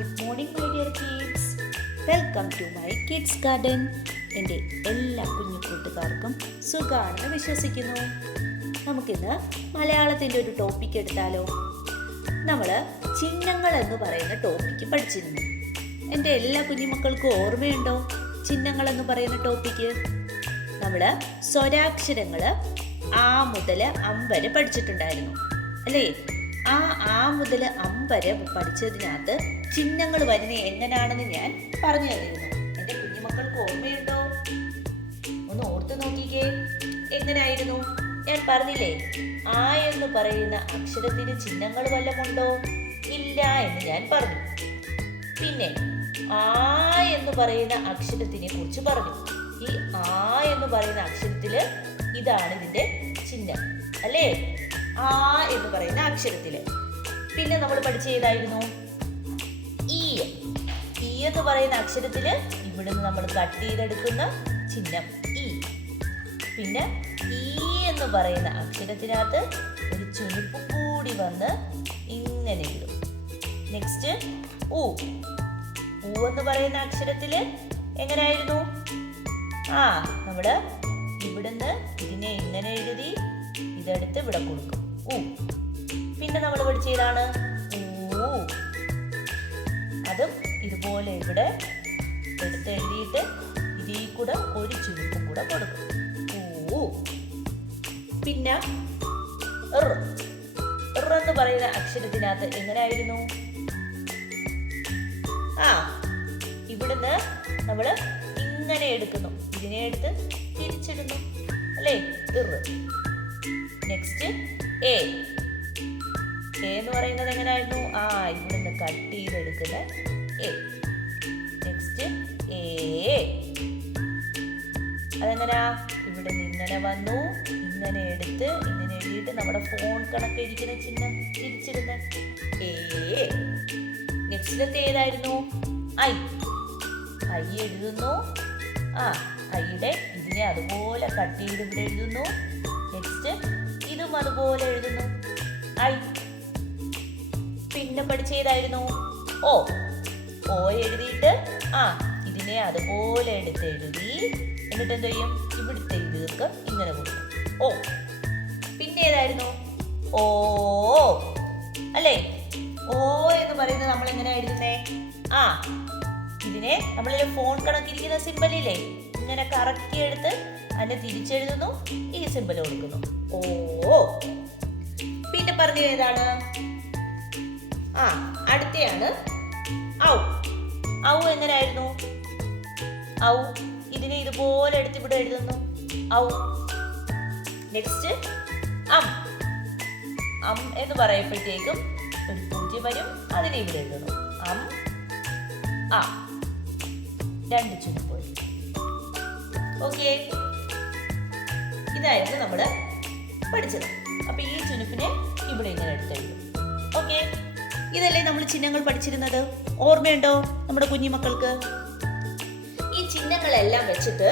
Good morning my dear kids. Welcome to my kids garden. എൻ്റെ എല്ലാ കുഞ്ഞു കൂട്ടുകാർക്കും സുഖമാണെന്ന് വിശ്വസിക്കുന്നു. നമുക്കിന്ന് മലയാളത്തിൻ്റെ ഒരു ടോപ്പിക് എടുത്താലോ? നമ്മൾ ചിഹ്നങ്ങൾ എന്ന് പറയുന്ന ടോപ്പിക്ക് പഠിച്ചിരുന്നു. എൻ്റെ എല്ലാ കുഞ്ഞുമക്കൾക്കും ഓർമ്മയുണ്ടോ ചിഹ്നങ്ങൾ എന്ന് പറയുന്ന ടോപ്പിക്ക്? നമ്മൾ സ്വരാക്ഷരങ്ങൾ ആ മുതൽ അം വരെ പഠിച്ചിട്ടുണ്ടായിരുന്നു അല്ലേ? ആ മുതൽ അം വരെ പഠിച്ചതിനകത്ത് ചിഹ്നങ്ങൾ വരുന്നത് എങ്ങനെയാണെന്ന് ഞാൻ പറഞ്ഞു തന്നിരുന്നു. എൻ്റെ കുഞ്ഞുമക്കൾക്ക് ഓർമ്മയുണ്ടോ? ഒന്ന് ഓർത്ത് നോക്കിക്കേ, എങ്ങനെയായിരുന്നു? ഞാൻ പറഞ്ഞില്ലേ, ആ എന്ന് പറയുന്ന അക്ഷരത്തിന് ചിഹ്നങ്ങൾ വല്ലതുമുണ്ടോ? ഇല്ല എന്ന് ഞാൻ പറഞ്ഞു. പിന്നെ ആ എന്ന് പറയുന്ന അക്ഷരത്തിനെ കുറിച്ച് പറഞ്ഞു. ഈ ആ എന്ന് പറയുന്ന അക്ഷരത്തില് ഇതാണ് ഇതിന്റെ ചിഹ്നം അല്ലേ? ആ എന്ന് പറയുന്ന അക്ഷരത്തില്. പിന്നെ നമ്മൾ പഠിച്ച ഏതായിരുന്നു? ഈ എന്ന് പറയുന്ന അക്ഷരത്തില് ഇവിടുന്ന് നമ്മൾ കട്ട് ചെയ്തെടുക്കുന്ന ചിഹ്നം ഈ. പിന്നെ ഈ എന്ന് പറയുന്ന അക്ഷരത്തിനകത്ത് ഒരു ചുരുപ്പും കൂടി വന്ന് ഇങ്ങനെ ഇടും. നെക്സ്റ്റ് ഊ എന്ന് പറയുന്ന അക്ഷരത്തില് എങ്ങനെയായിരുന്നു? നമ്മള് ഇവിടുന്ന് ഇതിനെ ഇങ്ങനെ എഴുതി ഇതെടുത്ത് ഇവിടെ കൊടുക്കും ഊ. പിന്നെ നമ്മൾ പഠിച്ചതാണ് ഊ. അതും ഇതുപോലെ ഇവിടെ എടുത്ത് എഴുതിയിട്ട് ഇതിൽ കൂടെ ഒരു ചുരുപ്പും കൂടെ കൊടുക്കും ഊ. പിന്നെ എന്ന് പറയുന്ന അക്ഷരത്തിനകത്ത് എങ്ങനെയായിരുന്നു? ഇവിടുന്ന് നമ്മൾ ഇങ്ങനെ എടുക്കുന്നു, ഇതിനെ എടുത്ത് തിരിച്ചിടുന്നു അല്ലേ? നെക്സ്റ്റ് എ എന്ന് പറയുന്നത് എങ്ങനെയായിരുന്നു? ഇവിടുന്ന് കട്ട് ചെയ്തെടുക്കുന്ന എ. നെക്സ്റ്റ് എ അതെങ്ങനെയാ? ഇവിടെ നിന്ന് ഇങ്ങനെ വന്നു, ഇങ്ങനെ എടുത്ത് ഇങ്ങനെ എഴുതിയിട്ട് നമ്മുടെ ഫോൺ കണക്കിരിക്കുന്ന ചിഹ്നം തിരിച്ചിരുന്ന എ. നെക്സ്റ്റിലത്തെ ഏതായിരുന്നു? ഐ എഴുതുന്നു. ഐയുടെ ഇതിനെ അതുപോലെ കട്ട് ചെയ്ത് ഇവിടെ എഴുതുന്നു. നെക്സ്റ്റ് ഇതും അതുപോലെ എഴുതുന്നു ഐ. പിന്നെ പഠിച്ചേതായിരുന്നു? ഓ എഴുതിയിട്ട് ഇതിനെ അതുപോലെ എടുത്ത് എഴുതി എന്നിട്ട് എന്ത് ചെയ്യും? ഇവിടുത്തെ ദീർഘം ഇങ്ങനെ കൊടുക്കും ഓ. പിന്നെ ഏതായിരുന്നു? ഓ അല്ലേ? ഓ എന്ന് പറയുന്നത് നമ്മൾ എങ്ങനെ എഴുതുന്നേ? ഇതിനെ നമ്മളിലെ ഫോൺ കണക്കിരിക്കുന്ന സിമ്പലില്ലേ, ഇങ്ങനെ കറക്കി എടുത്ത് അതിനെ തിരിച്ചെഴുതുന്നു, ഈ സിമ്പൽ കൊടുക്കുന്നു ഓ. പിന്നെ പറഞ്ഞ ഏതാണ്? അടുത്തയാണ് ഔ. എങ്ങനെയായിരുന്നു? ഔ ഇതിനെ ഇതുപോലെ എടുത്ത് ഇവിടെ എഴുതുന്നു ഔ. നെക്സ്റ്റ് അം എന്ന് പറയുമ്പോഴത്തേക്കും ഒരു പൂജ്യം വരും, അതിനെ ഇവിടെ എഴുതുന്നു രണ്ട് ചുരുപ്പ്. ഓക്കെ, ഇതായിരുന്നു നമ്മൾ പഠിച്ചത്. അപ്പൊ ഈ ചുരുപ്പിനെ ഇവിടെ ഇങ്ങനെ എടുത്തെഴുതും. ഓക്കെ, ഇതല്ലേ നമ്മൾ ചിഹ്നങ്ങൾ പഠിച്ചിരുന്നത്? ഓർമ്മയുണ്ടോ നമ്മുടെ കുഞ്ഞുമക്കൾക്ക്? ഈ ചിഹ്നങ്ങളെല്ലാം വെച്ചിട്ട്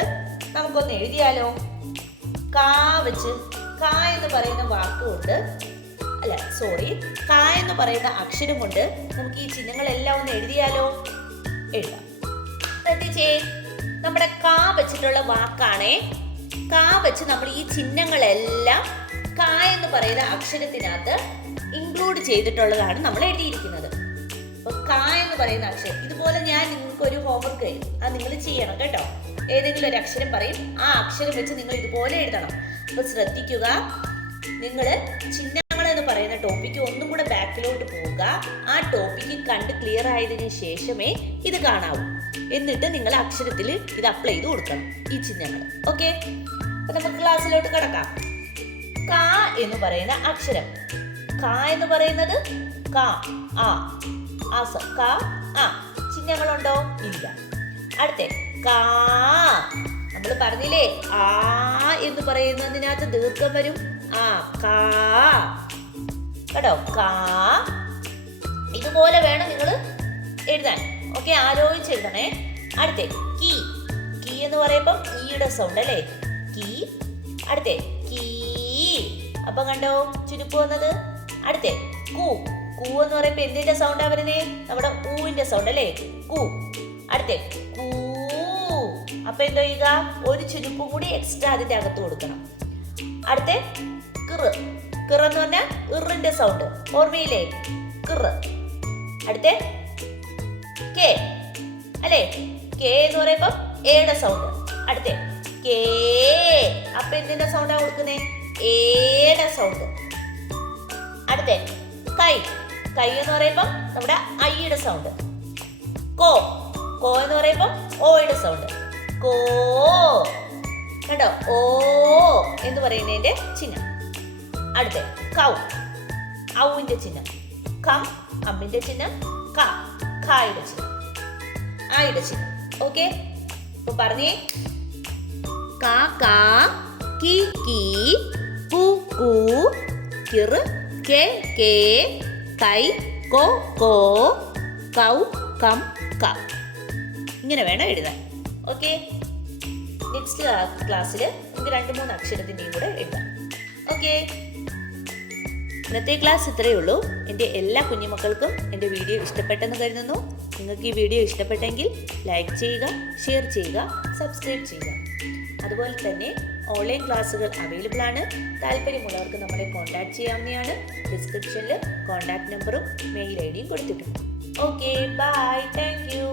നമുക്കൊന്ന് എഴുതിയാലോ? വെച്ച് കാ എന്ന് പറയുന്ന വാക്കുകൊണ്ട് കാ എന്ന് പറയുന്ന അക്ഷരം കൊണ്ട് നമുക്ക് ഈ ചിഹ്നങ്ങളെല്ലാം ഒന്ന് എഴുതിയാലോ? എഴുതാം. ശ്രദ്ധിച്ചേ, നമ്മുടെ കാ വെച്ചിട്ടുള്ള വാക്കാണേ. കാ വെച്ച് നമ്മൾ ഈ ചിഹ്നങ്ങളെല്ലാം കാ എന്ന് പറയുന്ന അക്ഷരത്തിനകത്ത് ഇൻക്ലൂഡ് ചെയ്തിട്ടുള്ളതാണ് നമ്മൾ എഴുതിയിരിക്കുന്നത്. അപ്പൊ കാ എന്ന് പറയുന്ന അക്ഷരം ഇതുപോലെ ഞാൻ നിങ്ങൾക്ക് ഒരു ഹോംവർക്ക് തരും, അത് നിങ്ങൾ ചെയ്യണം കേട്ടോ. ഏതെങ്കിലും ഒരു അക്ഷരം പറയും, ആ അക്ഷരം വെച്ച് നിങ്ങൾ ഇതുപോലെ എഴുതണം. അപ്പൊ ശ്രദ്ധിക്കുക, നിങ്ങൾ ചിഹ്നങ്ങൾ എന്ന് പറയുന്ന ടോപ്പിക്ക് ഒന്നും കൂടെ ബാക്കിലോട്ട് പോവുക. ആ ടോപ്പിക്ക് കണ്ട് ക്ലിയർ ആയതിനു ശേഷമേ ഇത് കാണാവൂ. എന്നിട്ട് നിങ്ങൾ അക്ഷരത്തിൽ ഇത് അപ്ലൈ ചെയ്ത് കൊടുക്കണം, ഈ ചിഹ്നങ്ങൾ. ഓക്കെ, അപ്പൊ നമുക്ക് ക്ലാസ്സിലോട്ട് കിടക്കാം. കാ എന്ന് പറയുന്ന അക്ഷരം, കാ എന്ന് പറയുന്നത് ചിഹ്നങ്ങളുണ്ടോ? ഇല്ല. അടുത്ത കാ, നമ്മൾ പറഞ്ഞില്ലേ എന്ന് പറയുന്നതിനകത്ത് ദീർഘം വരും. കാ കേട്ടോ, കാ ഇതുപോലെ വേണം നിങ്ങൾ എഴുതാൻ. ഓക്കെ, ആലോചിച്ച് എഴുതണേ. അടുത്ത കീ എന്ന് പറയുമ്പം ഈയുടെ സൗണ്ട് അല്ലേ? കീ. അടുത്ത കീ, അപ്പൊ കണ്ടോ ചുരുപ്പ് വന്നത്. അടുത്ത കൂ എന്ന് പറയുമ്പോ എന്തിന്റെ സൗണ്ടാ വരുന്നേ? നമ്മുടെ ഊവിന്റെ സൗണ്ട് അല്ലേ? കു. അടുത്ത കൂ. അപ്പൊ എന്താ ചെയ്യുക? ഒരു ചുരുക്കും കൂടി എക്സ്ട്രാ അതിന്റെ അകത്ത് കൊടുക്കണം. അടുത്ത കിറ്. കിറ് എന്ന് പറഞ്ഞാൽ ഇറിന്റെ സൗണ്ട്. ഓർമ്മയില്ലേ? കിറ്. അടുത്ത കെ അല്ലേ? കെ എന്ന് പറയുമ്പോ എയുടെ സൗണ്ട്. അടുത്ത കേ. അപ്പൊ എന്തിന്റെ സൗണ്ടാ കൊടുക്കുന്നേ? ഏയുടെ സൗണ്ട്. അടുത്ത കൈ. കൈ എന്ന് പറയുമ്പോ നമ്മുടെ ഐയുടെ സൗണ്ട്. കോ. കോ എന്ന് പറയുമ്പോ ഓയുടെ സൗണ്ട്. കോ. കണ്ടോ? ഓ എന്ന് പറയുന്നതിന്റെ ചിഹ്നം. അടുത്ത കൗ. ഔവിന്റെ ചിഹ്നം. കം അമ്മിന്റെ ചിഹ്നം. ക ഖായുടെ ചിഹ്നം. ആയുടെ ചിഹ്നം. ഓക്കെ, അപ്പൊ പറഞ്ഞേ. കാ കാ, കി കീ, കു കൂ, കിറ് കെ കേ, കൈ കോ കോ, കൗ കം ക. ഇങ്ങനെ വേണം എഴുതാൻ. ഓക്കെ, നെക്സ്റ്റ് ക്ലാസ്സിൽ നമുക്ക് 2-3 അക്ഷരത്തിൻ്റെയും കൂടെ എഴുതാം. ഓക്കെ, ഇന്നത്തെ ക്ലാസ് ഇത്രയേ ഉള്ളൂ. എൻ്റെ എല്ലാ കുഞ്ഞുമക്കൾക്കും എൻ്റെ വീഡിയോ ഇഷ്ടപ്പെട്ടെന്ന് കരുതുന്നു. നിങ്ങൾക്ക് ഈ വീഡിയോ ഇഷ്ടപ്പെട്ടെങ്കിൽ ലൈക്ക് ചെയ്യുക, ഷെയർ ചെയ്യുക, സബ്സ്ക്രൈബ് ചെയ്യുക. അതുപോലെ തന്നെ ഓൺലൈൻ ക്ലാസ്സുകൾ അവൈലബിൾ ആണ്. താല്പര്യമുള്ളവർക്ക് നമ്മളെ കോൺടാക്ട് ചെയ്യാവുന്നതാണ്. ഡിസ്ക്രിപ്ഷനിൽ കോൺടാക്ട് നമ്പറും മെയിൽ ഐ ഡിയും കൊടുത്തിട്ടുണ്ട്. Okay, bye, thank U.